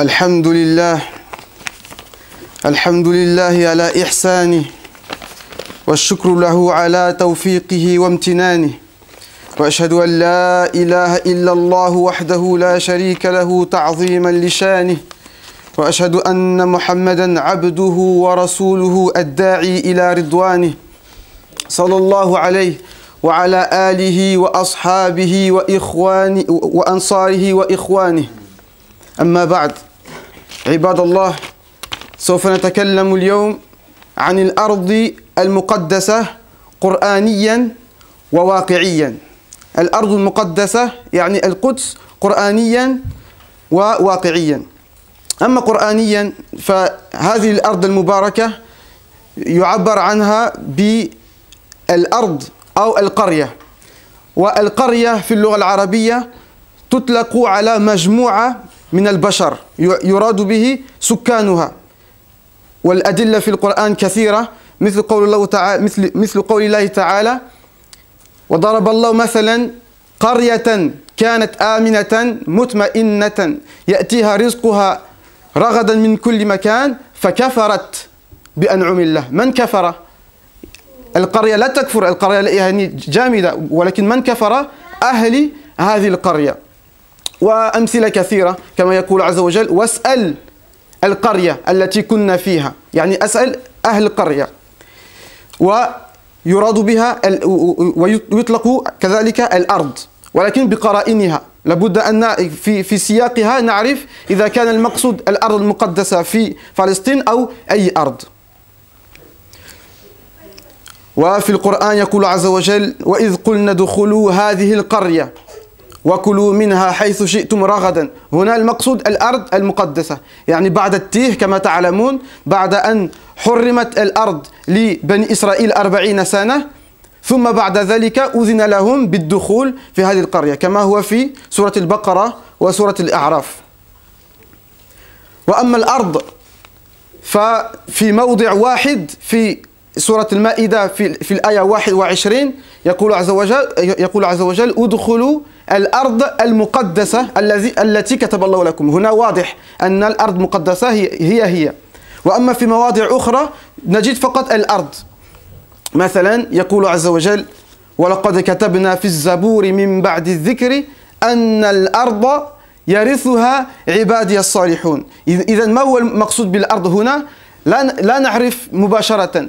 الحمد لله على إحسانه، والشكر له على توفيقه وامتنانه، وأشهد أن لا إله إلا الله وحده لا شريك له تعظيما لشانه، وأشهد أن محمدا عبده ورسوله الداعي إلى رضوانه، صلى الله عليه وعلى آله وأصحابه وإخوانه وأنصاره وإخوانه. أما بعد، عباد الله، سوف نتكلم اليوم عن الأرض المقدسة قرآنيا وواقعيا. الأرض المقدسة يعني القدس قرآنيا وواقعيا. أما قرآنيا فهذه الأرض المباركة يعبر عنها بالأرض أو القرية، والقرية في اللغة العربية تطلق على مجموعة من البشر يراد به سكانها، والأدلة في القرآن كثيرة، مثل قول الله تعالى: وضرب الله مثلا قرية كانت آمنة مطمئنة يأتيها رزقها رغدا من كل مكان فكفرت بأنعم الله. من كفر؟ القرية لا تكفر، القرية يعني جامدة، ولكن من كفر؟ أهل هذه القرية. وأمثلة كثيرة، كما يقول عز وجل: واسأل القرية التي كنا فيها، يعني أسأل أهل القرية. ويراد بها ويطلق كذلك الأرض، ولكن بقرائنها. لابد أن في سياقها نعرف إذا كان المقصود الأرض المقدسة في فلسطين أو أي أرض. وفي القرآن يقول عز وجل: وإذ قلنا ادخلوا هذه القرية وكلوا منها حيث شئتم رغدا. هنا المقصود الأرض المقدسة، يعني بعد التيه كما تعلمون، بعد أن حرمت الأرض لبني إسرائيل 40 سنة، ثم بعد ذلك أذن لهم بالدخول في هذه القرية، كما هو في سورة البقرة وسورة الأعراف. وأما الأرض ففي موضع واحد في سورة المائدة في الآية 21 يقول عز وجل: ادخلوا الأرض المقدسة التي كتب الله لكم. هنا واضح أن الأرض المقدسة هي. وأما في مواضع أخرى نجد فقط الأرض. مثلا يقول عز وجل: ولقد كتبنا في الزبور من بعد الذكر أن الأرض يرثها عبادي الصالحون. إذن ما هو المقصود بالأرض هنا؟ لا نعرف مباشرة،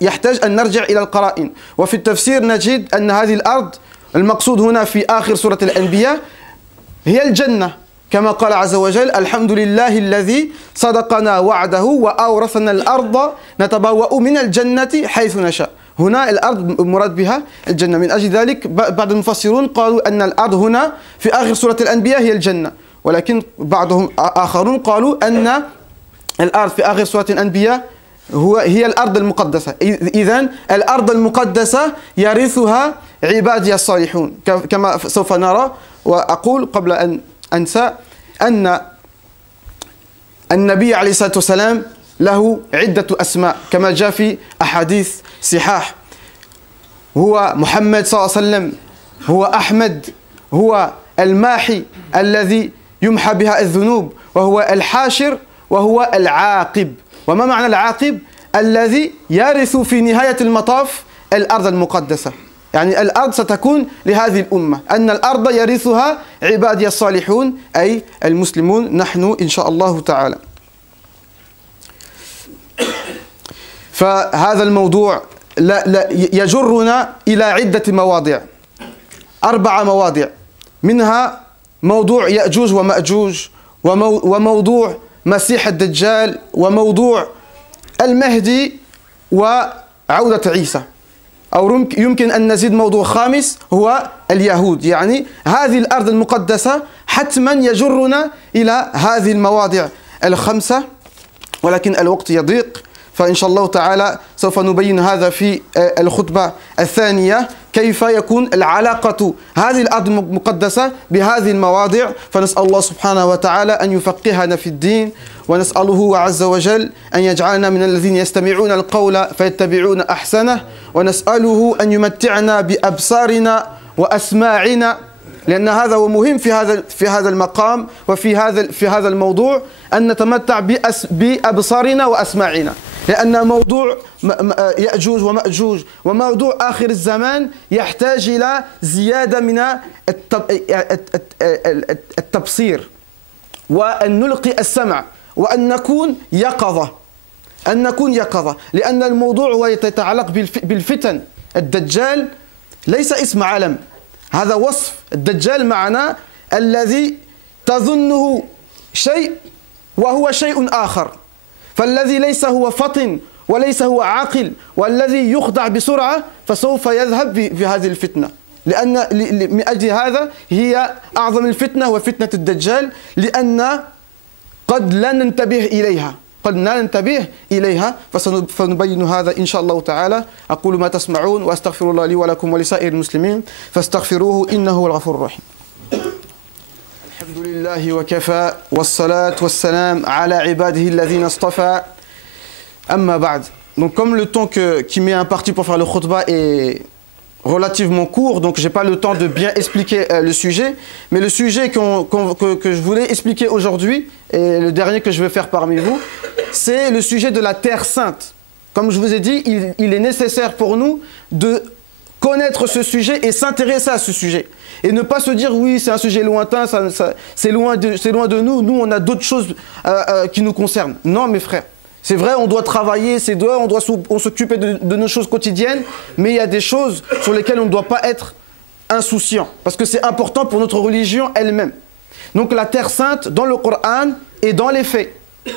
يحتاج أن نرجع إلى القرائن. وفي التفسير نجد أن هذه الأرض المقصود هنا في آخر سورة الأنبياء هي الجنة، كما قال عز وجل: الحمد لله الذي صدقنا وعده وأورثنا الأرض نتبوأ من الجنة حيث نشاء. هنا الأرض مراد بها الجنة. من أجل ذلك بعض المفسرون قالوا أن الأرض هنا في آخر سورة الأنبياء هي الجنة، ولكن بعضهم آخرون قالوا أن الأرض في آخر سورة الأنبياء هي الأرض المقدسة. إذن الأرض المقدسة يرثها عبادي الصالحون، كما سوف نرى. وأقول قبل أن أنسى أن النبي عليه الصلاة والسلام له عدة أسماء كما جاء في أحاديث صحاح. هو محمد صلى الله عليه وسلم، هو أحمد، هو الماحي الذي يمحى بها الذنوب، وهو الحاشر، وهو العاقب. وما معنى العاقب؟ الذي يرث في نهاية المطاف الأرض المقدسة، يعني الأرض ستكون لهذه الأمة، أن الأرض يرثها عبادي الصالحون أي المسلمون، نحن إن شاء الله تعالى. فهذا الموضوع يجرنا إلى عدة مواضع، 4 مواضع، منها موضوع يأجوج ومأجوج، وموضوع مسيح الدجال، وموضوع المهدي، وعودة عيسى. أو يمكن أن نزيد موضوع خامس هو اليهود. يعني هذه الأرض المقدسة حتما يجرنا إلى هذه المواضع ال5، ولكن الوقت يضيق، فإن شاء الله تعالى سوف نبين هذا في الخطبة الثانية كيف يكون العلاقة هذه الأرض المقدسة بهذه المواضع. فنسأل الله سبحانه وتعالى أن يفقهنا في الدين، ونسأله عز وجل أن يجعلنا من الذين يستمعون القول فيتبعون أحسنه، ونسأله أن يمتعنا بأبصارنا وأسماعنا، لأن هذا هو مهم في هذا المقام وفي هذا الموضوع، أن نتمتع بأبصارنا وأسماعنا، لأن موضوع يأجوج ومأجوج وموضوع آخر الزمان يحتاج إلى زيادة من التبصير، وأن نلقي السمع، وأن نكون يقظة، لأن الموضوع هو يتعلق بالفتن. الدجال ليس اسم علم، هذا وصف. الدجال معناه الذي تظنه شيء وهو شيء آخر، فالذي ليس هو فطن وليس هو عاقل والذي يخدع بسرعة فسوف يذهب في هذه الفتنة، لأن من أجل هذا هي أعظم الفتنة وفتنة الدجال، لأن قد لا ننتبه إليها، فسنبين هذا إن شاء الله تعالى. أقول ما تسمعون وأستغفر الله لي ولكم ولسائر المسلمين فاستغفروه إنه هو الغفور الرحيم. الحمد لله وكفى والصلاة والسلام على عباده الذين اصطفى أما بعد. Donc comme le temps qui m'est imparti pour faire le khutbah est relativement court, donc j'ai pas le temps de bien expliquer le sujet, mais le sujet que je voulais expliquer aujourd'hui, et le dernier que je vais faire parmi vous, c'est le sujet de la Terre Sainte. Comme je vous ai dit, il est nécessaire pour nous de connaître ce sujet et s'intéresser à ce sujet. Et ne pas se dire, oui, c'est un sujet lointain, c'est loin de nous, nous on a d'autres choses qui nous concernent. Non mes frères, c'est vrai, on doit travailler, c'est vrai, on doit s'occuper de nos choses quotidiennes, mais il y a des choses sur lesquelles on ne doit pas être insouciant, parce que c'est important pour notre religion elle-même. Donc la Terre Sainte, dans le Coran et dans les faits,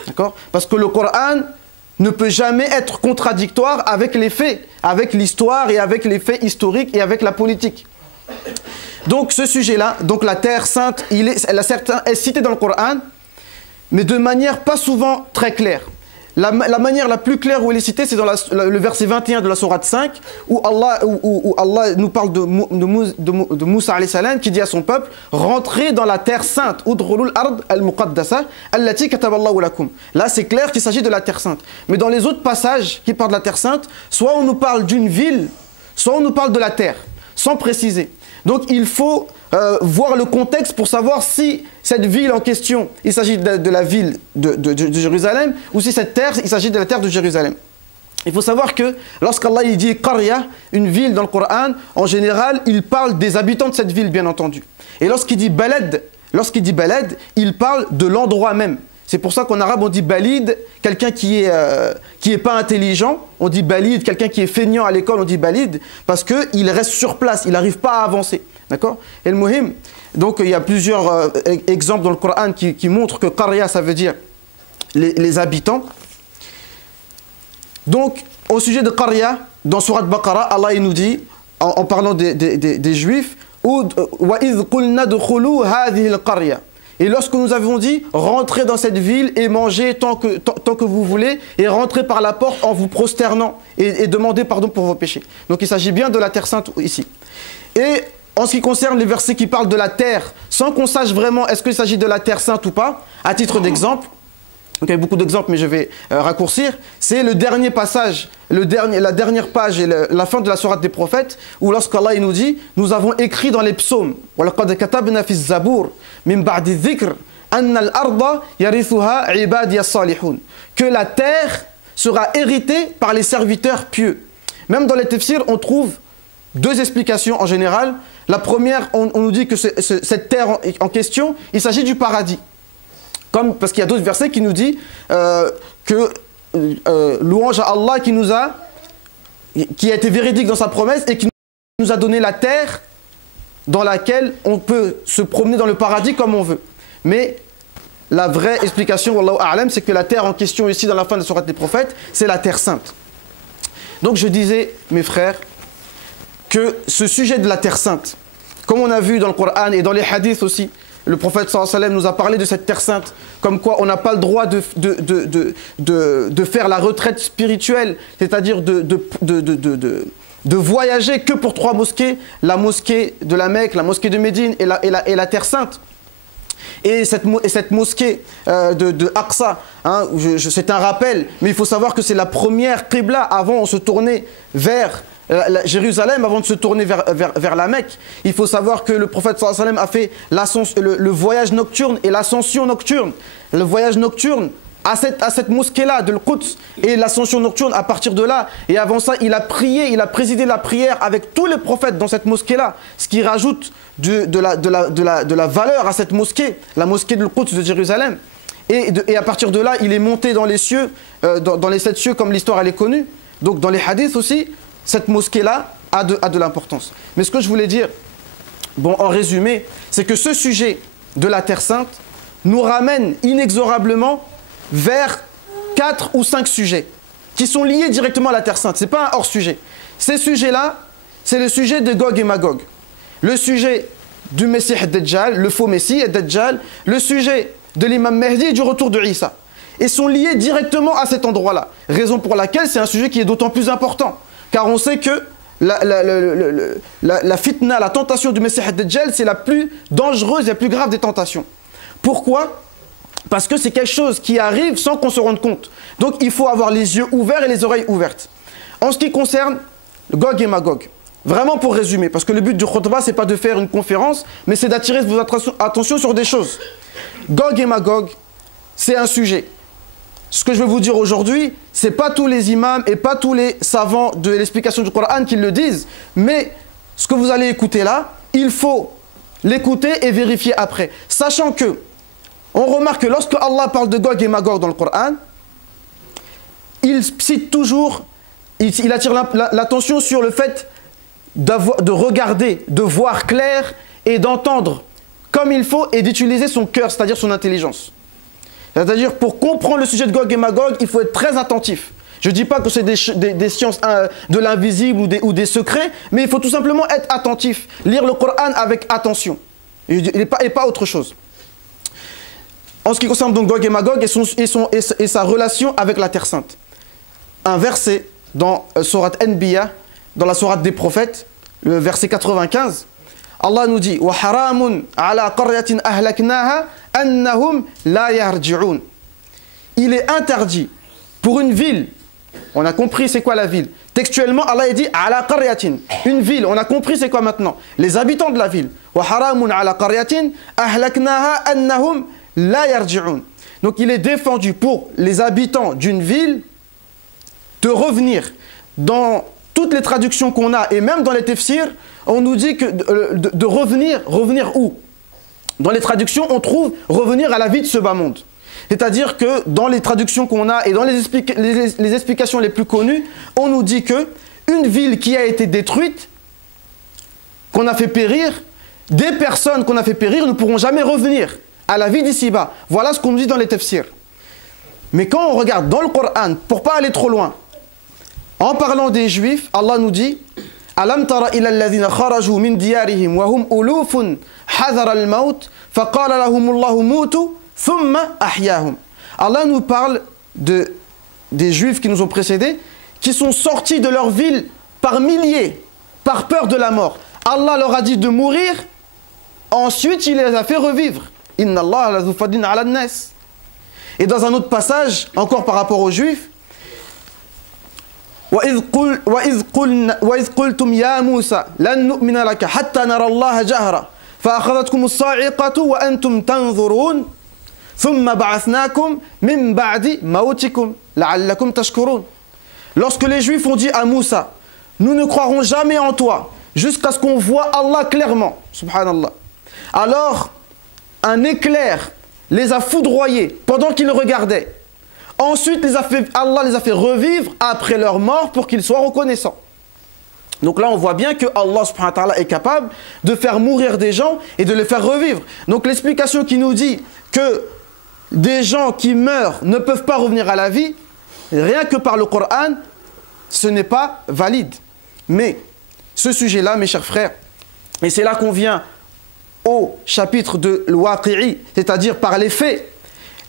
d'accord? Parce que le Coran ne peut jamais être contradictoire avec les faits, avec l'histoire et avec les faits historiques et avec la politique. Donc ce sujet-là, donc la Terre Sainte, elle est citée dans le Coran, mais de manière pas souvent très claire. La manière la plus claire où elle est citée, c'est dans le verset 21 de la sourate 5, où Allah nous parle de Moussa alayhi salam, qui dit à son peuple, rentrez dans la terre sainte, udkhulul ard al-muqaddasa allati kataballahu lakum. Là c'est clair qu'il s'agit de la terre sainte. Mais dans les autres passages qui parlent de la terre sainte, soit on nous parle d'une ville, soit on nous parle de la terre, sans préciser. Donc il faut voir le contexte pour savoir si cette ville en question, il s'agit de la ville de Jérusalem, ou si cette terre, il s'agit de la terre de Jérusalem. Il faut savoir que lorsqu'Allah dit Qarya, une ville dans le Coran, en général, il parle des habitants de cette ville, bien entendu. Et lorsqu'il dit balad, il parle de l'endroit même. C'est pour ça qu'en arabe on dit balid, quelqu'un qui est pas intelligent, on dit balid, quelqu'un qui est feignant à l'école, on dit balid, parce qu'il reste sur place, il n'arrive pas à avancer. D'accord? Et le muhim, donc il y a plusieurs exemples dans le Coran qui montrent que Qarya ça veut dire les habitants. Donc au sujet de Qarya, dans Surat Baqara, Allah il nous dit, en parlant des Juifs, wa idh qulna dkhulu hadhihi al-qarya. Et lorsque nous avons dit, rentrez dans cette ville et mangez tant que vous voulez, et rentrez par la porte en vous prosternant et demandez pardon pour vos péchés. Donc il s'agit bien de la terre sainte ici. Et en ce qui concerne les versets qui parlent de la terre, sans qu'on sache vraiment est-ce qu'il s'agit de la terre sainte ou pas, à titre d'exemple, donc il y a beaucoup d'exemples mais je vais raccourcir, c'est le dernier passage, la dernière page et la fin de la sourate des prophètes, où lorsqu'Allah il nous dit, nous avons écrit dans les psaumes, وَلَقَدْ كَتَبْنَا فِي الزَّبُورِ مِنْ بَعْدِ الذِّكْرِ أَنَّ الْأَرْضَ يَرِثُهَا عِبَادِيَ الصَّالِحُونَ, que la terre sera héritée par les serviteurs pieux. Même dans les tafsirs, on trouve deux explications en général. La première, on nous dit que cette terre en question, il s'agit du paradis. Parce qu'il y a d'autres versets qui nous disent que louange à Allah qui a été véridique dans sa promesse et qui nous a donné la terre dans laquelle on peut se promener dans le paradis comme on veut. Mais la vraie explication, wallahu a'lam, c'est que la terre en question ici dans la fin de la sourate des prophètes, c'est la terre sainte. Donc je disais, mes frères, que ce sujet de la terre sainte, comme on a vu dans le Coran et dans les hadiths aussi, le prophète sallallahu alayhi wa sallam nous a parlé de cette terre sainte, comme quoi on n'a pas le droit de faire la retraite spirituelle, c'est-à-dire de voyager que pour 3 mosquées, la mosquée de la Mecque, la mosquée de Médine et la Terre Sainte. Et cette mosquée de Aqsa, hein, c'est un rappel, mais il faut savoir que c'est la première qibla avant on se tournait vers Jérusalem, avant de se tourner vers la Mecque. Il faut savoir que le prophète sallallahu alayhi wa sallam a fait le voyage nocturne et l'ascension nocturne. Le voyage nocturne à cette mosquée-là de l'Quds et l'ascension nocturne à partir de là. Et avant ça, il a prié, il a présidé la prière avec tous les prophètes dans cette mosquée-là, ce qui rajoute de la valeur à cette mosquée, la mosquée de l'Quds de Jérusalem. Et à partir de là, il est monté dans les cieux, dans les 7 cieux, comme l'histoire elle est connue. Donc dans les hadiths aussi, cette mosquée-là a de l'importance. Mais ce que je voulais dire, bon, en résumé, c'est que ce sujet de la Terre Sainte nous ramène inexorablement vers 4 ou 5 sujets qui sont liés directement à la Terre Sainte. Ce n'est pas un hors-sujet. Ces sujets-là, c'est le sujet de Gog et Magog. Le sujet du Messie Dajjal, le faux Messie Dajjal, le sujet de l'imam Mahdi et du retour de Isa. Et sont liés directement à cet endroit-là. Raison pour laquelle c'est un sujet qui est d'autant plus important. Car on sait que la fitna, la tentation du Messie Dajjal, c'est la plus dangereuse et la plus grave des tentations. Pourquoi ? Parce que c'est quelque chose qui arrive sans qu'on se rende compte. Donc il faut avoir les yeux ouverts et les oreilles ouvertes. En ce qui concerne Gog et Magog, vraiment pour résumer, parce que le but du khutbah, ce n'est pas de faire une conférence, mais c'est d'attirer votre attention sur des choses. Gog et Magog, c'est un sujet. Ce que je vais vous dire aujourd'hui, ce n'est pas tous les imams et pas tous les savants de l'explication du Coran qui le disent, mais ce que vous allez écouter là, il faut l'écouter et vérifier après. Sachant que, on remarque que lorsque Allah parle de Gog et Magog dans le Coran, il cite toujours, il attire l'attention sur le fait de regarder, de voir clair et d'entendre comme il faut et d'utiliser son cœur, c'est-à-dire son intelligence. C'est-à-dire pour comprendre le sujet de Gog et Magog, il faut être très attentif. Je ne dis pas que c'est des sciences de l'invisible ou des secrets, mais il faut tout simplement être attentif, lire le Coran avec attention et pas autre chose. En ce qui concerne donc Gog et Magog et sa relation avec la Terre Sainte. Un verset dans Sourate Anbiya, dans la Sourate des prophètes, le verset 95, Allah nous dit « Wa haramun ala qaryatin ahlaknaha annahum la yarji'un » Il est interdit pour une ville, on a compris c'est quoi la ville. Textuellement, Allah dit « ala qaryatin » une ville, on a compris c'est quoi maintenant. Les habitants de la ville. « Wa haramun ala qaryatin ahlaknaha annahum la yarji'un » Donc il est défendu pour les habitants d'une ville de revenir. Dans toutes les traductions qu'on a, et même dans les tafsirs, on nous dit que de revenir où? Dans les traductions, on trouve revenir à la vie de ce bas monde. C'est-à-dire que dans les traductions qu'on a et dans les explications les plus connues, on nous dit que une ville qui a été détruite, qu'on a fait périr, des personnes qu'on a fait périr ne pourront jamais revenir à la vie d'ici-bas. Voilà ce qu'on nous dit dans les tafsirs. Mais quand on regarde dans le Coran, pour ne pas aller trop loin, en parlant des Juifs, Allah nous dit Alam tara ila alladhina kharaju min diyarihim wa hum ulufun hadara al-maut faqala lahum Allahu mutu thumma ahyahum. Allah nous parle des Juifs qui nous ont précédés, qui sont sortis de leur ville par milliers, par peur de la mort. Allah leur a dit de mourir, ensuite il les a fait revivre. Inna Allah la dhu fadlin ala an-nas. Et dans un autre passage, encore par rapport aux Juifs, وإذ قلتم يا موسى لن نؤمن لك حتى نرى الله جهرا فأخذتكم الصاعقة وأنتم تنظرون ثم بعثناكم من بعد موتكم لعلكم تشكرون. Lorsque les Juifs ont dit à Moussa, nous ne croirons jamais en toi jusqu'à ce qu'on voit Allah clairement, subhanallah. Alors un éclair les a foudroyés pendant qu'ils regardaient. Ensuite, Allah les a fait revivre après leur mort pour qu'ils soient reconnaissants. Donc là, on voit bien que Allah subhanahu wa ta'ala est capable de faire mourir des gens et de les faire revivre. Donc l'explication qui nous dit que des gens qui meurent ne peuvent pas revenir à la vie, rien que par le Coran, ce n'est pas valide. Mais ce sujet-là, mes chers frères, et c'est là qu'on vient au chapitre de l'Waqi'i, c'est-à-dire par les faits.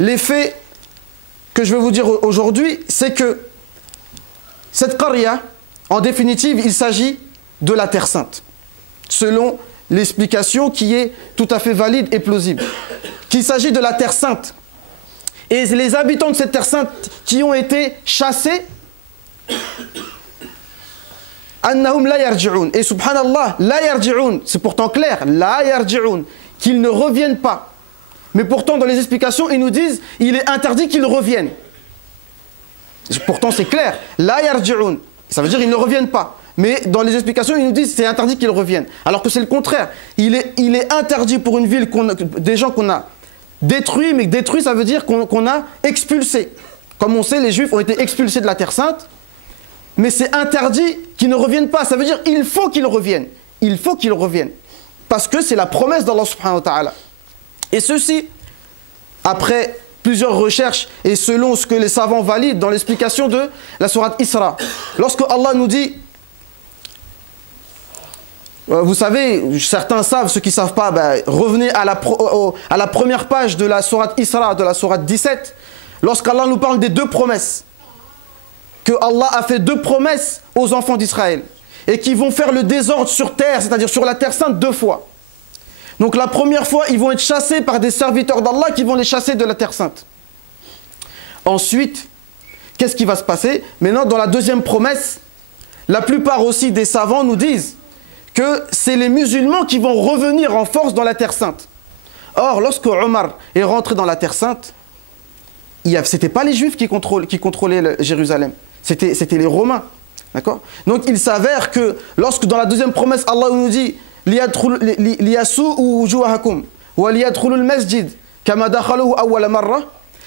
Les faits que je vais vous dire aujourd'hui, c'est que cette qarya, En définitive, il s'agit de la Terre Sainte, selon l'explication qui est tout à fait valide et plausible. Qu'il s'agit de la Terre Sainte. Et les habitants de cette Terre Sainte qui ont été chassés, annahum la yarji'un. Et subhanallah, la yarji'un, c'est pourtant clair, la yarji'un, qu'ils ne reviennent pas. Mais pourtant, dans les explications, ils nous disent, il est interdit qu'ils reviennent. Pourtant, c'est clair, la yarji'un, ça veut dire qu'ils ne reviennent pas. Mais dans les explications, ils nous disent c'est interdit qu'ils reviennent. Alors que c'est le contraire. Il est interdit pour une ville, des gens qu'on a détruits, mais détruits, ça veut dire qu'on a expulsés. Comme on sait, les Juifs ont été expulsés de la Terre Sainte, mais c'est interdit qu'ils ne reviennent pas. Ça veut dire il faut qu'ils reviennent. Il faut qu'ils reviennent. Parce que c'est la promesse d'Allah subhanahu wa ta'ala. Et ceci, après plusieurs recherches et selon ce que les savants valident dans l'explication de la sourate Isra, lorsque Allah nous dit, vous savez, certains savent, ceux qui ne savent pas, revenez à la première page de la sourate Isra, de la sourate 17, lorsqu'Allah nous parle des deux promesses, que Allah a fait deux promesses aux enfants d'Israël, et qui vont faire le désordre sur terre, c'est-à-dire sur la terre sainte 2 fois. Donc la première fois, ils vont être chassés par des serviteurs d'Allah qui vont les chasser de la terre sainte. Ensuite, qu'est-ce qui va se passer? Maintenant, dans la deuxième promesse, la plupart aussi des savants nous disent que c'est les musulmans qui vont revenir en force dans la terre sainte. Or, lorsque Omar est rentré dans la terre sainte, ce n'était pas les Juifs qui contrôlaient Jérusalem, c'était les Romains. D'accord? Donc il s'avère que lorsque dans la deuxième promesse, Allah nous dit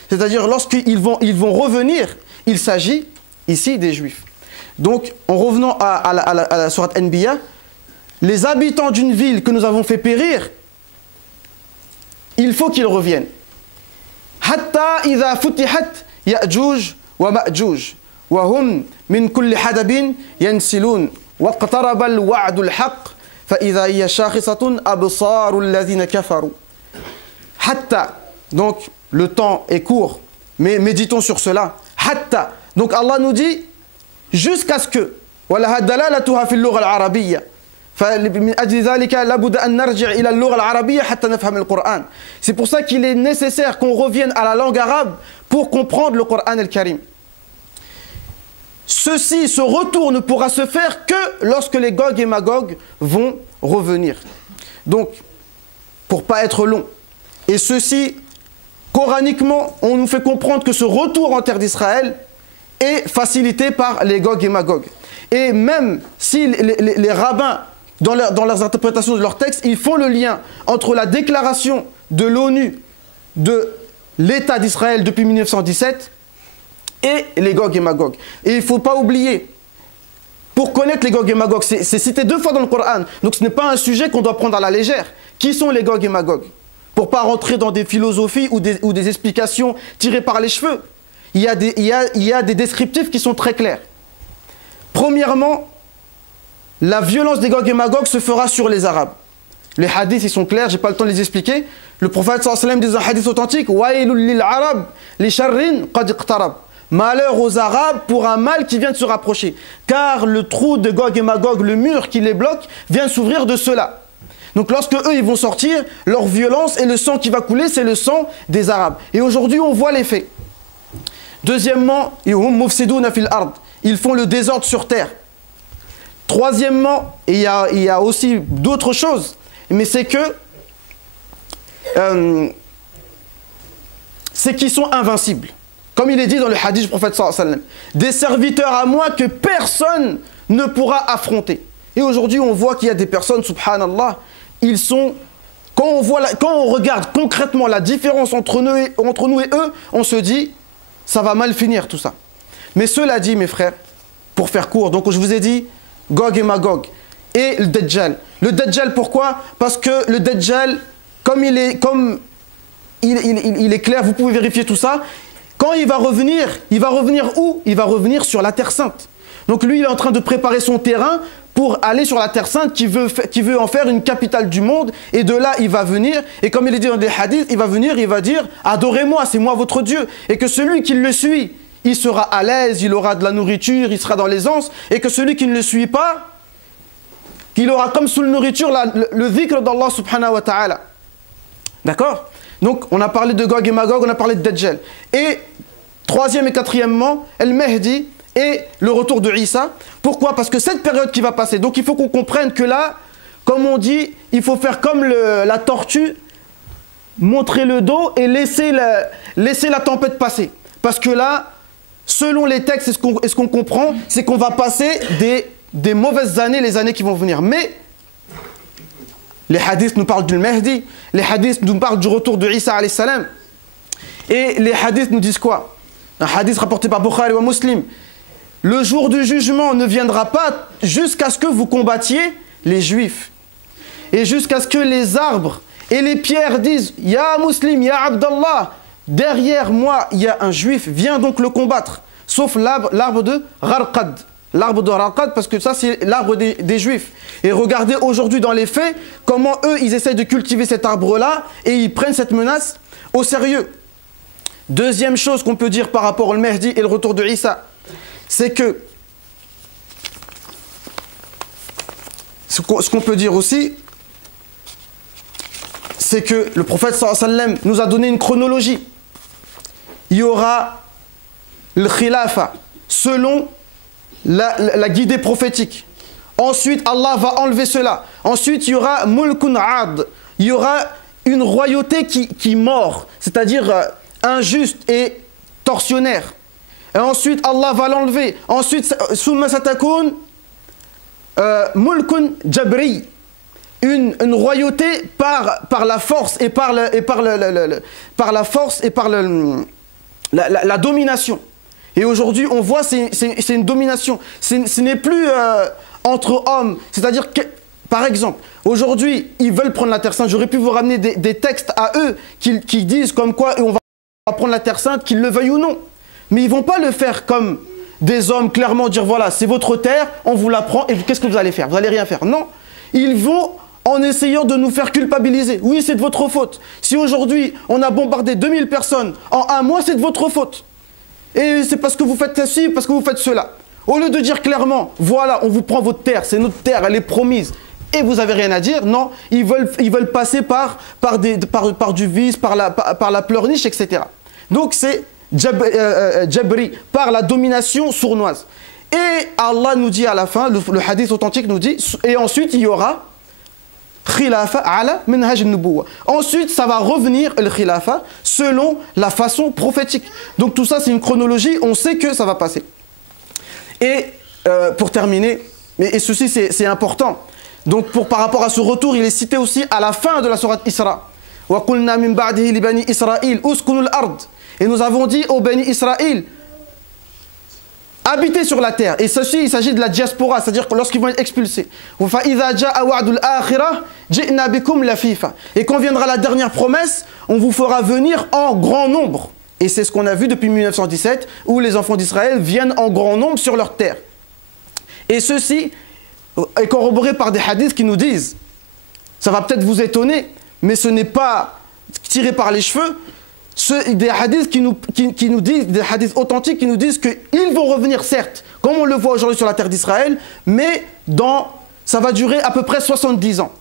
c'est-à-dire lorsqu'ils vont revenir, il s'agit ici des Juifs. Donc en revenant à la sourate Anbiya, les habitants d'une ville que nous avons fait périr, il faut qu'ils reviennent. Hatta idha futihat Ya'juj wa Ma'juj wa hum min kulli hadabin yansilun wa qtaraba al-wa'du al-haqq fa idha hiya shakhisatun absaru alladhina kafaru. Hatta, donc le temps est court, mais méditons sur cela. Hatta, donc Allah nous dit jusqu'à ce que wa la dalalatuha fi al-lugha al-arabiyya. C'est pour ça qu'il est nécessaire qu'on revienne à la langue arabe pour comprendre le Coran al-Karim. Ce retour ne pourra se faire que lorsque les Gog et Magog vont revenir. Donc, pour ne pas être long, et ceci, coraniquement, on nous fait comprendre que ce retour en terre d'Israël est facilité par les Gog et Magog. Et même si les rabbins, dans leurs interprétations de leurs textes, ils font le lien entre la déclaration de l'ONU de l'État d'Israël depuis 1917 et les Gog et Magog. Et il ne faut pas oublier, pour connaître les Gog et Magog, c'est cité 2 fois dans le Coran, donc ce n'est pas un sujet qu'on doit prendre à la légère. Qui sont les Gog et Magog? Pour ne pas rentrer dans des philosophies ou des explications tirées par les cheveux. Il y a des descriptifs qui sont très clairs. Premièrement, la violence des Gog et Magog se fera sur les Arabes. Les hadiths, ils sont clairs, je n'ai pas le temps de les expliquer. Le prophète sallallahu alayhi wa sallam dit dans un hadith authentique, Wailul lil Arab li sharrin qad iqtarab. Malheur aux Arabes pour un mal qui vient de se rapprocher. Car le trou de Gog et Magog, le mur qui les bloque, vient de s'ouvrir de cela. Donc lorsque eux, ils vont sortir, leur violence et le sang qui va couler, c'est le sang des Arabes. Et aujourd'hui, on voit les faits. Deuxièmement, ils font le désordre sur terre. Troisièmement, il y a aussi d'autres choses, mais c'est que c'est qu'ils sont invincibles. Comme il est dit dans le hadith du prophète sallallahu alayhi wa sallam, des serviteurs à moi que personne ne pourra affronter. Et aujourd'hui, on voit qu'il y a des personnes, subhanallah, ils sont, quand on regarde concrètement la différence entre nous et eux, on se dit, ça va mal finir tout ça. Mais cela dit, mes frères, pour faire court, donc je vous ai dit, Gog et Magog et le Dajjal. Le Dajjal, pourquoi? Parce que le Dajjal, comme il est clair, vous pouvez vérifier tout ça, quand il va revenir où? Il va revenir sur la Terre Sainte. Donc lui, il est en train de préparer son terrain pour aller sur la Terre Sainte qui veut en faire une capitale du monde. Et de là, il va venir, et comme il est dit dans des hadiths, il va venir, il va dire, adorez-moi, c'est moi votre Dieu. Et que celui qui le suit, il sera à l'aise, il aura de la nourriture, il sera dans l'aisance, et que celui qui ne le suit pas, qu'il aura comme sous la nourriture le dhikr d'Allah subhanahu wa ta'ala. D'accord? Donc on a parlé de Gog et Magog, on a parlé de Dajjal. Et troisième et quatrièmement, El-Mahdi et le retour de Isa. Pourquoi? Parce que cette période qui va passer, donc il faut qu'on comprenne que là, comme on dit, il faut faire comme la tortue, montrer le dos et laisser la tempête passer. Parce que là, selon les textes et ce qu'on comprend, c'est qu'on va passer des mauvaises années, les années qui vont venir. Mais les hadiths nous parlent du Mahdi, les hadiths nous parlent du retour de Isa alayhi salam. Et les hadiths nous disent quoi? Un hadith rapporté par Bukhari ou Muslim. Le jour du jugement ne viendra pas jusqu'à ce que vous combattiez les Juifs. Et jusqu'à ce que les arbres et les pierres disent « Ya Muslim, Ya Abdallah, derrière moi il y a un Juif, viens donc le combattre. » Sauf l'arbre de Gharqad. L'arbre de Gharqad, parce que ça c'est l'arbre des Juifs. Et regardez aujourd'hui dans les faits, comment eux ils essayent de cultiver cet arbre-là et ils prennent cette menace au sérieux. Deuxième chose qu'on peut dire par rapport au Mahdi et le retour de Isa, c'est que ce qu'on peut dire aussi, c'est que le prophète sallallahu alayhi wa sallam nous a donné une chronologie. Il y aura le khilafa selon la guidée prophétique. Ensuite, Allah va enlever cela. Ensuite, il y aura mulkun ad. Il y aura une royauté qui mord, c'est-à-dire injuste et tortionnaire. Et ensuite, Allah va l'enlever. Ensuite, summa satakun mulkun jabri. Une royauté par la force et par la force et par la domination. Et aujourd'hui, on voit c'est une domination. Ce n'est plus entre hommes. C'est-à-dire que, par exemple, aujourd'hui, ils veulent prendre la Terre Sainte. J'aurais pu vous ramener des textes à eux qui disent comme quoi on va prendre la Terre Sainte, qu'ils le veuillent ou non. Mais ils ne vont pas le faire comme des hommes, clairement dire voilà, c'est votre terre, on vous la prend et qu'est-ce que vous allez faire? Vous n'allez rien faire. Non, ils vont en essayant de nous faire culpabiliser. Oui, c'est de votre faute. Si aujourd'hui, on a bombardé 2000 personnes en un mois, c'est de votre faute. Et c'est parce que vous faites ceci, parce que vous faites cela. Au lieu de dire clairement, voilà, on vous prend votre terre, c'est notre terre, elle est promise, et vous n'avez rien à dire, non, ils veulent passer par du vice, par la pleurniche, etc. Donc c'est Jabri, par la domination sournoise. Et Allah nous dit à la fin, le hadith authentique nous dit, et ensuite il y aura khilafa ala minhaj an-nubuwwa. Ensuite, ça va revenir le khilafa selon la façon prophétique. Donc tout ça, c'est une chronologie, on sait que ça va passer. Et pour terminer, et ceci c'est important, donc par rapport à ce retour, il est cité aussi à la fin de la sourate Isra. Wa qulna min ba'dihi li bani Israël uskunu al-ard. Et nous avons dit aux Bani Israël, habiter sur la terre. Et ceci, il s'agit de la diaspora, c'est-à-dire que lorsqu'ils vont être expulsés. Et quand viendra la dernière promesse, on vous fera venir en grand nombre. Et c'est ce qu'on a vu depuis 1917, où les enfants d'Israël viennent en grand nombre sur leur terre. Et ceci est corroboré par des hadiths qui nous disent, ça va peut-être vous étonner, mais ce n'est pas tiré par les cheveux, des hadiths qui nous disent, des hadiths authentiques qui nous disent qu'ils vont revenir, certes, comme on le voit aujourd'hui sur la terre d'Israël, mais ça va durer à peu près 70 ans.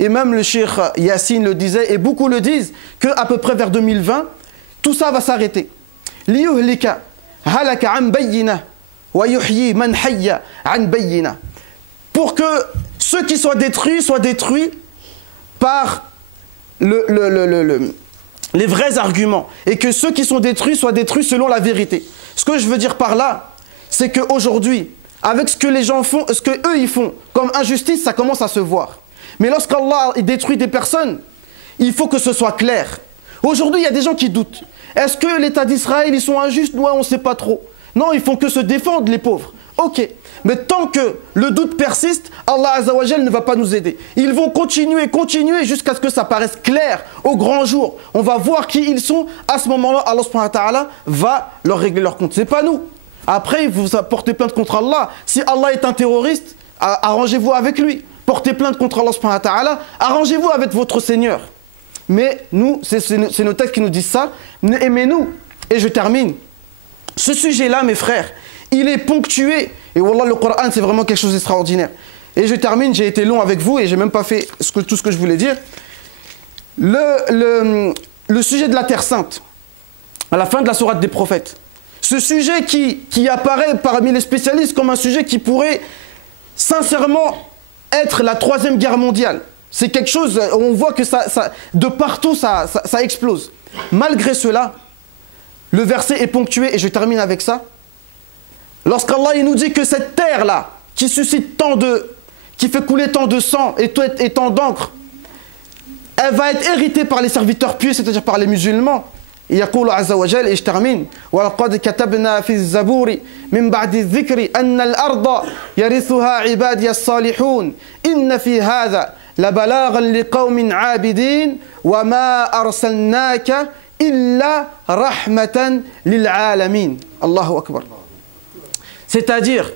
Et même le cheikh Yassine le disait, et beaucoup le disent, qu'à peu près vers 2020, tout ça va s'arrêter. Liyuhlika halaka an bayyina wa yuhyi man hayya an bayyina. Pour que ceux qui soient détruits par les vrais arguments, et que ceux qui sont détruits soient détruits selon la vérité. Ce que je veux dire par là, c'est qu'aujourd'hui, avec ce que les gens font, ce qu'eux ils font comme injustice, ça commence à se voir. Mais lorsqu'Allah détruit des personnes, il faut que ce soit clair. Aujourd'hui, il y a des gens qui doutent. Est-ce que l'État d'Israël, ils sont injustes? Ouais, on ne sait pas trop. Non, ils font que se défendre, les pauvres. Ok, mais tant que le doute persiste, Allah Azza wa Jal ne va pas nous aider. Ils vont continuer jusqu'à ce que ça paraisse clair au grand jour. On va voir qui ils sont. À ce moment-là, Allah subhanahu wa ta'ala va leur régler leur compte. C'est pas nous. Après, vous portez plainte contre Allah. Si Allah est un terroriste, arrangez-vous avec lui. Portez plainte contre Allah subhanahu wa ta'ala, arrangez-vous avec votre Seigneur. Mais nous, c'est nos textes qui nous disent ça. Aimez-nous. Et je termine. Ce sujet-là, mes frères, il est ponctué. Et wallah, le Coran, c'est vraiment quelque chose d'extraordinaire. Et je termine, j'ai été long avec vous et j'ai même pas fait tout ce que je voulais dire. Le sujet de la Terre Sainte, à la fin de la sourate des prophètes, ce sujet qui apparaît parmi les spécialistes comme un sujet qui pourrait sincèrement être la 3e guerre mondiale. C'est quelque chose, on voit que de partout ça explose. Malgré cela, le verset est ponctué, et je termine avec ça. Lorsqu'Allah nous dit que cette terre-là, qui suscite qui fait couler tant de sang et tant d'encre, elle va être héritée par les serviteurs pieux, c'est-à-dire par les musulmans. يقول عز وجل et je termine ولقد كتبنا في الزبور من بعد الذكر أن الأرض يرثها عبادي الصالحون إن في هذا لبلاغا لقوم عابدين وما أرسلناك إلا رحمة للعالمين الله أكبر. C'est-à-dire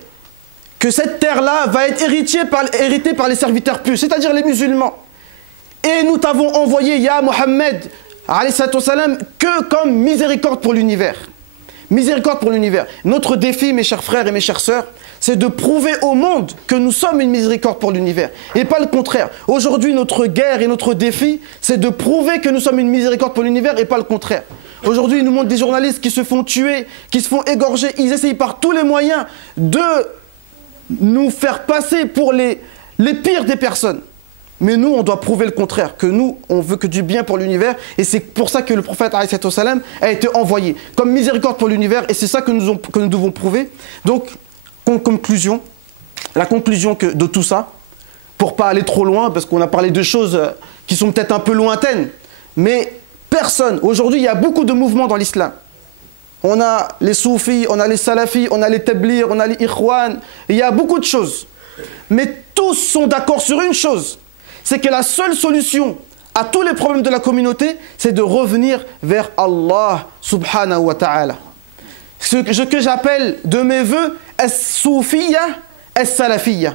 que cette terre-là va être héritée par les serviteurs pieux, c'est-à-dire les musulmans. Et nous t'avons envoyé, Ya Mohammed, que comme miséricorde pour l'univers. Miséricorde pour l'univers. Notre défi, mes chers frères et mes chères sœurs, c'est de prouver au monde que nous sommes une miséricorde pour l'univers. Et pas le contraire. Aujourd'hui, notre guerre et notre défi, c'est de prouver que nous sommes une miséricorde pour l'univers et pas le contraire. Aujourd'hui, ils nous montrent des journalistes qui se font tuer, qui se font égorger. Ils essayent par tous les moyens de nous faire passer pour les pires des personnes. Mais nous, on doit prouver le contraire, que nous, on veut que du bien pour l'univers. Et c'est pour ça que le prophète a été envoyé comme miséricorde pour l'univers. Et c'est ça que nous devons prouver. Donc, conclusion, la conclusion de tout ça, pour ne pas aller trop loin, parce qu'on a parlé de choses qui sont peut-être un peu lointaines, mais personne, aujourd'hui, il y a beaucoup de mouvements dans l'islam. On a les soufis, on a les salafis, on a les tablirs, on a les ikhwan, il y a beaucoup de choses. Mais tous sont d'accord sur une chose, c'est que la seule solution à tous les problèmes de la communauté, c'est de revenir vers Allah subhanahu wa ta'ala. Ce que j'appelle de mes voeux, as-soufiyya, as-salafiyya.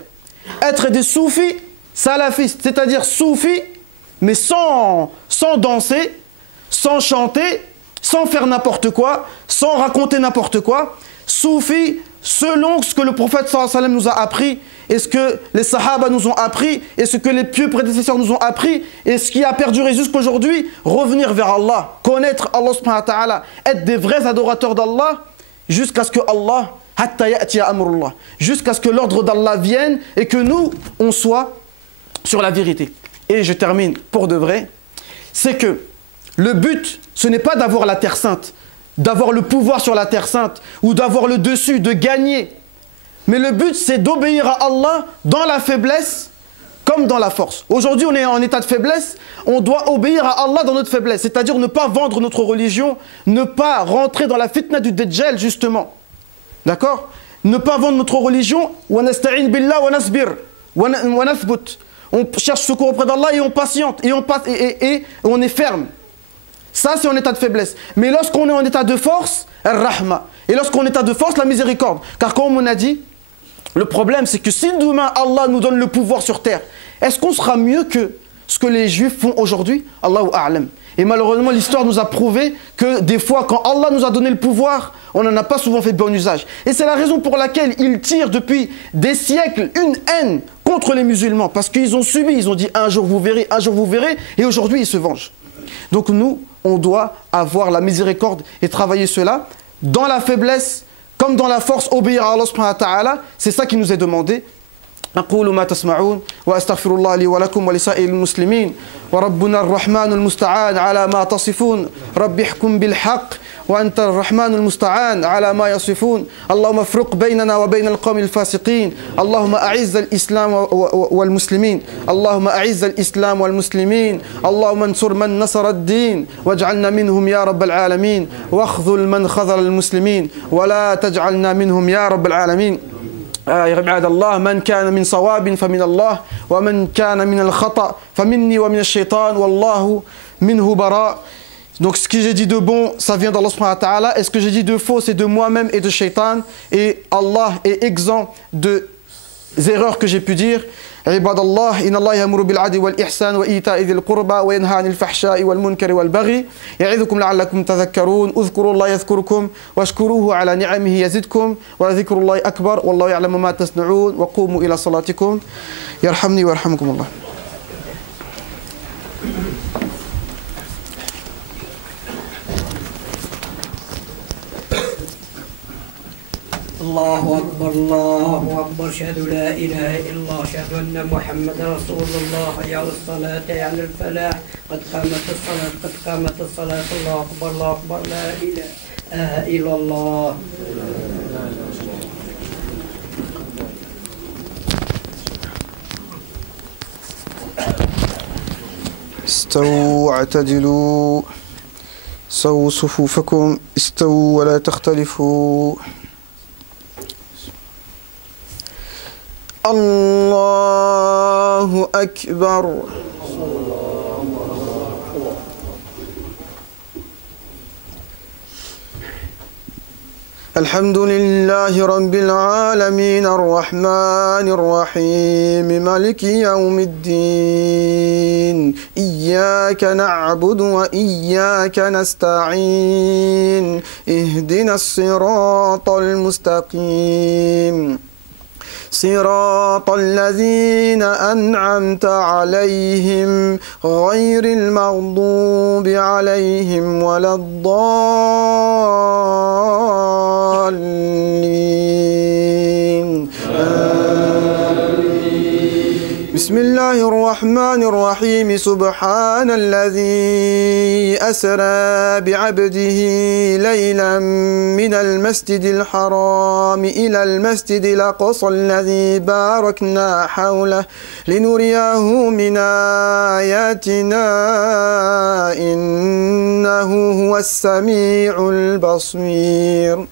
Être des soufis salafistes, c'est-à-dire soufis, mais sans danser, sans chanter, sans faire n'importe quoi, sans raconter n'importe quoi. Soufis selon ce que le prophète sallallahu alayhi wa sallam nous a appris, et ce que les sahaba nous ont appris, et ce que les pieux prédécesseurs nous ont appris, et ce qui a perduré jusqu'aujourd'hui, revenir vers Allah, connaître Allah subhanahu wa ta'ala, être des vrais adorateurs d'Allah, jusqu'à ce que Allah, jusqu'à ce que l'ordre d'Allah vienne, et que nous, on soit sur la vérité. Et je termine pour de vrai, c'est que le but, ce n'est pas d'avoir la Terre Sainte, d'avoir le pouvoir sur la Terre Sainte, ou d'avoir le dessus, de gagner. Mais le but, c'est d'obéir à Allah dans la faiblesse comme dans la force. Aujourd'hui, on est en état de faiblesse, on doit obéir à Allah dans notre faiblesse. C'est-à-dire ne pas vendre notre religion, ne pas rentrer dans la fitna du Dajjal, justement. D'accord? Ne pas vendre notre religion. On cherche secours auprès d'Allah et on patiente, et on est ferme. Ça, c'est en état de faiblesse. Mais lorsqu'on est en état de force, al-rahma. Et lorsqu'on est en état de force, la miséricorde. Car comme on a dit, le problème, c'est que si demain Allah nous donne le pouvoir sur terre, est-ce qu'on sera mieux que ce que les Juifs font aujourd'hui? Allahu a'lam. Et malheureusement, l'histoire nous a prouvé que des fois, quand Allah nous a donné le pouvoir, on n'en a pas souvent fait bon usage. Et c'est la raison pour laquelle ils tirent depuis des siècles une haine contre les musulmans. Parce qu'ils ont subi, ils ont dit un jour vous verrez, et aujourd'hui ils se vengent. Donc nous, on doit avoir la miséricorde et travailler cela dans la faiblesse comme dans la force, obéir à Allah subhanahu wa ta'ala. C'est ça qui nous est demandé. أقول ما تسمعون وأستغفر الله لي ولكم ولسائر المسلمين وربنا الرحمن المستعان على ما تصفون رب احكم بالحق وأنت الرحمن المستعان على ما يصفون اللهم افرق بيننا وبين القوم الفاسقين اللهم أعز الإسلام والمسلمين اللهم أعز الإسلام والمسلمين اللهم انصر من نصر الدين واجعلنا منهم يا رب العالمين واخذل من خذل المسلمين ولا تجعلنا منهم يا رب العالمين يا عباد الله من كان من صواب فمن الله ومن كان من الخطأ فمني ومن الشيطان والله منه براء. Donc ce que j'ai dit de bon, ça vient d'Allah subhanahu wa ta'ala, et ce que j'ai dit de faux, c'est de moi-même et de shaitan, et Allah est exempt des erreurs que j'ai pu dire. عباد الله إن الله يأمر بالعدل والإحسان وإيتاء ذي القربى وينهى عن الفحشاء والمنكر والبغي يعظكم لعلكم تذكرون اذكروا الله يذكركم واشكروه على نعمه يزدكم ولذكر الله أكبر والله يعلم ما تصنعون وقوموا إلى صلاتكم يرحمني ويرحمكم الله. الله أكبر الله أكبر أشهد لا إله إلا الله أشهد أن محمد رسول الله حي على الصلاة حي على الفلاح قد قامت الصلاة قد قامت الصلاة الله أكبر الله أكبر لا إله إلا الله. استووا واعتدلوا سووا صفوفكم استووا ولا تختلفوا. الله أكبر. الحمد لله رب العالمين الرحمن الرحيم مالك يوم الدين إياك نعبد وإياك نستعين اهدنا الصراط المستقيم صراط الذين أنعمت عليهم غير المغضوب عليهم ولا الضالين. بسم الله الرحمن الرحيم سبحان الذي أسرى بعبده ليلا من المسجد الحرام إلى المسجد الأقصى الذي باركنا حوله لنريه من آياتنا إنه هو السميع البصير.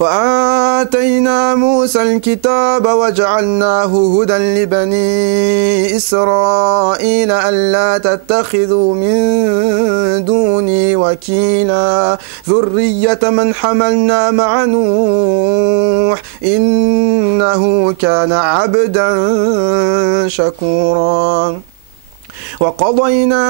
وآتينا موسى الكتاب وجعلناه هدى لبني إسرائيل ألا تتخذوا من دوني وكيلا ذرية من حملنا مع نوح إنه كان عبدا شكورا. وقضينا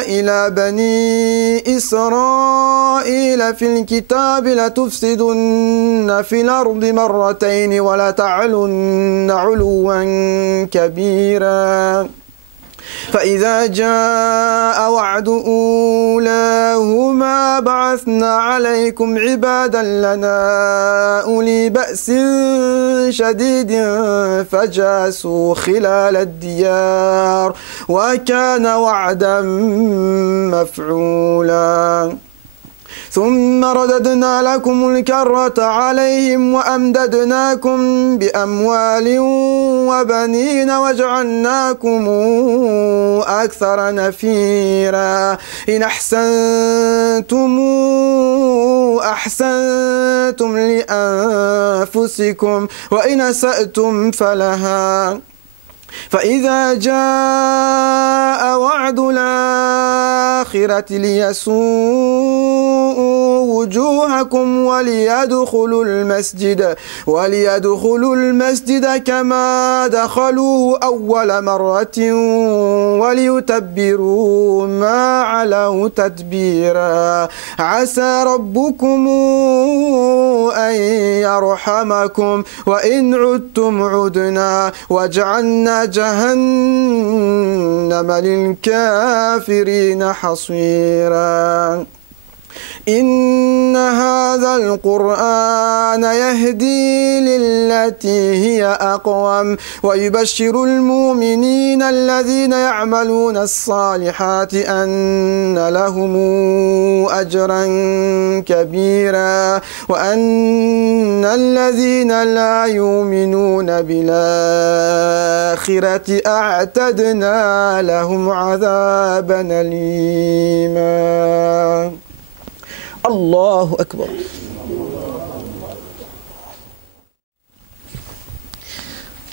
إلى بني إسرائيل في الكتاب لتفسدن في الأرض مرتين ولتعلن علوا كبيرا فإذا جاء وعد أولاهما بعثنا عليكم عبادا لنا أولي بأس شديد فجاسوا خلال الديار وكان وعدا مفعولا. ثم رددنا لكم الكرة عليهم وأمددناكم بأموال وبنين وجعلناكم أكثر نفيرا. إن أحسنتم لأنفسكم وإن أسأتم فلها. فإذا جاء وعد الآخرة ليسوءوا وجوهكم وليدخلوا المسجد كما دخلوه أول مرة وليتبروا ما علوا تتبيرا. عسى ربكم أن يرحمكم وإن عدتم عدنا وجعلنا جهنم للكافرين حصيرا. إن هذا القرآن يهدي للتي هي أقوم ويبشر المؤمنين الذين يعملون الصالحات أن لهم أجرا كبيرا وأن الذين لا يؤمنون بالآخرة أعتدنا لهم عذابا أليما. الله أكبر.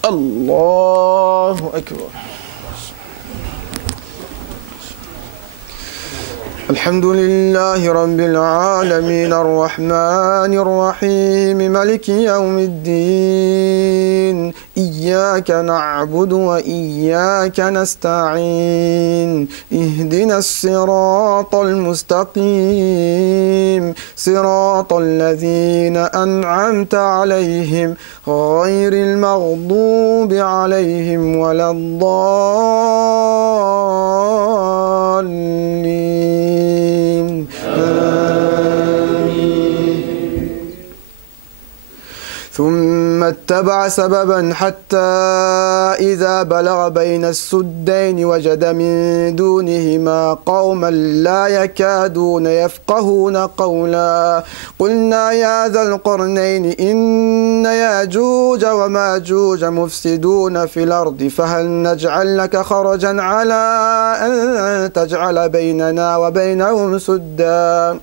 الله أكبر. الحمد لله رب العالمين الرحمن الرحيم مالك يوم الدين إياك نعبد وإياك نستعين اهدنا الصراط المستقيم صراط الذين أنعمت عليهم غير المغضوب عليهم ولا الضالين ثم اتبع سببا حتى إذا بلغ بين السدين وجد من دونهما قوما لا يكادون يفقهون قولا قلنا يا ذا القرنين إن ياجوج وماجوج مفسدون في الأرض فهل نجعل لك خرجا على أن تجعل بيننا وبينهم سدا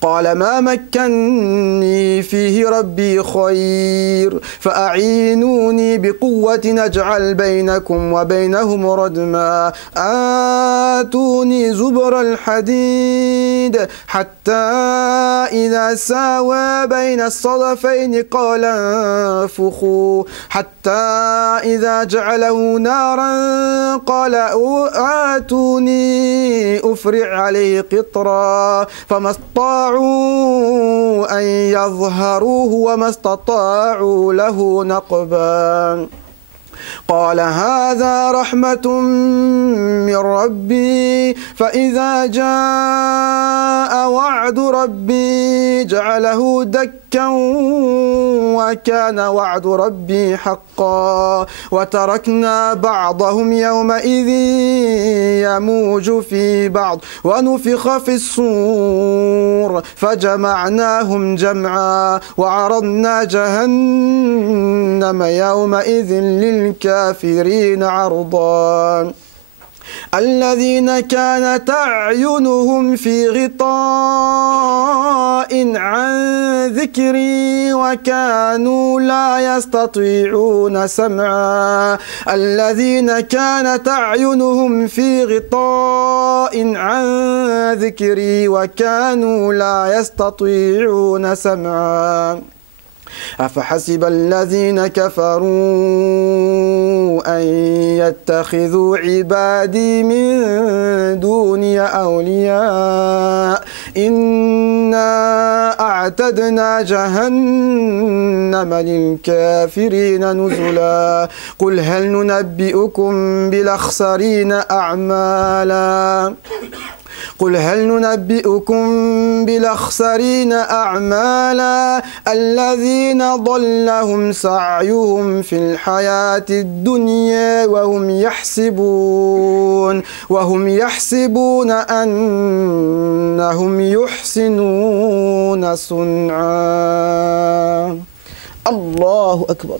قال ما مكني فيه ربي خير فأعينوني بقوة نجعل بينكم وبينهم ردما آتوني زبر الحديد حتى إذا ساوى بين الصدفين قال انفخوا حتى إذا جعله نارا قال آتوني أفرع عليه قطرا فما استطاعوا أن يظهروه وما استطاعوا له نقبا قال هذا رحمة من ربي فإذا جاء وعد ربي جعله دكا وكان وعد ربي حقا وتركنا بعضهم يومئذ يموج في بعض ونفخ في الصور فجمعناهم جمعا وعرضنا جهنم يومئذ للكافرين عرضا الذين كانت أعينهم في غطاء عن ذكري وكانوا لا يستطيعون سمعا الذين كانت أعينهم في غطاء عن ذكري وكانوا لا يستطيعون سمعا أفحسب الذين كفروا أن يتخذوا عبادي من دوني أولياء إنا أعتدنا جهنم للكافرين نزلا قل هل ننبئكم بالأخسرين أعمالا قل هل ننبئكم بالأخسرين أعمالا الذين ضلهم سعيهم في الحياة الدنيا وهم يحسبون أنهم يحسنون صنعا الله أكبر